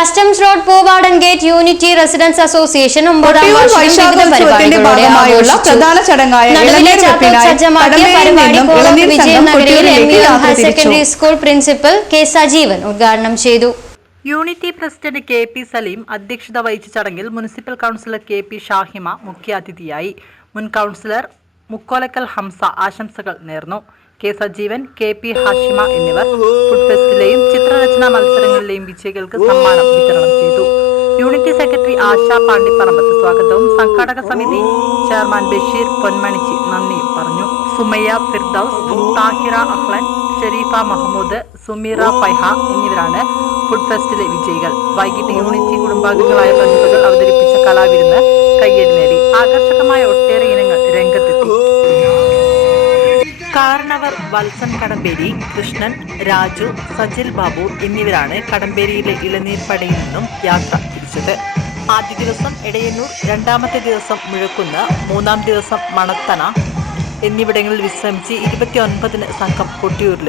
Customs road Poovadan gate unity residence association ഒമ്പതാം ഭാഗമായുള്ള പ്രധാന ചടങ്ങായ സജ്ജമാക്കിയ പരിപാടി M U higher secondary school principal K Sajeevan ഉദ്ഘാടനം ചെയ്തു. Unity president K P Saleem അധ്യക്ഷത വഹിച്ച ചടങ്ങിൽ municipal councillor K P Shahima മുഖ്യാതിഥിയായി. മുൻ കൗൺസിലർ മുക്കോലക്കൽ ഹംസ ആശംസകൾ നേർന്നു. K Sajeevan K P Hashima എന്നിവർ ഫുഡ് ഫെസ്റ്റിലെയും ചിത്രരചനാ മത്സരങ്ങളിലെയും വിജയികൾക്ക് സമ്മാനം വിതരണം ചെയ്തു. യൂണിറ്റി സെക്രട്ടറി ആശ പാണ്ടിപ്പറമ്പത്ത് സ്വാഗതവും. സംഘാടക സമിതി ചെയർമാൻ ബഷീർ പൊന്മണിച്ചി നന്ദി പറഞ്ഞു. സുമയ്യ ഫിർദൌസ് താഹിറ അഹ്ലൻ ഷെരീഫ മഹമ്മൂദ് സുമീറ ഫൈഹ എന്നിവരാണ് ഫുഡ് ഫെസ്റ്റിലെ വിജയികൾ. വൈകിട്ട് യൂണിറ്റി കുടുംബാംഗങ്ങളായ പ്രതിഭകൾ അവതരിപ്പിച്ച കലാവിരുന്ന് കയ്യടി നേടി. ആകർഷകമായ ഒട്ടേറെ കാരണവർ വത്സൻ കടമ്പേരി കൃഷ്ണൻ രാജു സജിൽ ബാബു എന്നിവരാണ് കടമ്പേരിയിലെ ഇളനീർപ്പടയിൽ നിന്നും യാത്ര തിരിച്ചത്. ആദ്യ ദിവസം എടയന്നൂർ രണ്ടാമത്തെ ദിവസം മുഴക്കുന്ന് മൂന്നാം ദിവസം മണത്തന എന്നിവിടങ്ങളിൽ വിശ്രമിച്ച് ഇരുപത്തി ഒൻപതിന് സംഘം കൊട്ടിയൂരിലെത്തി.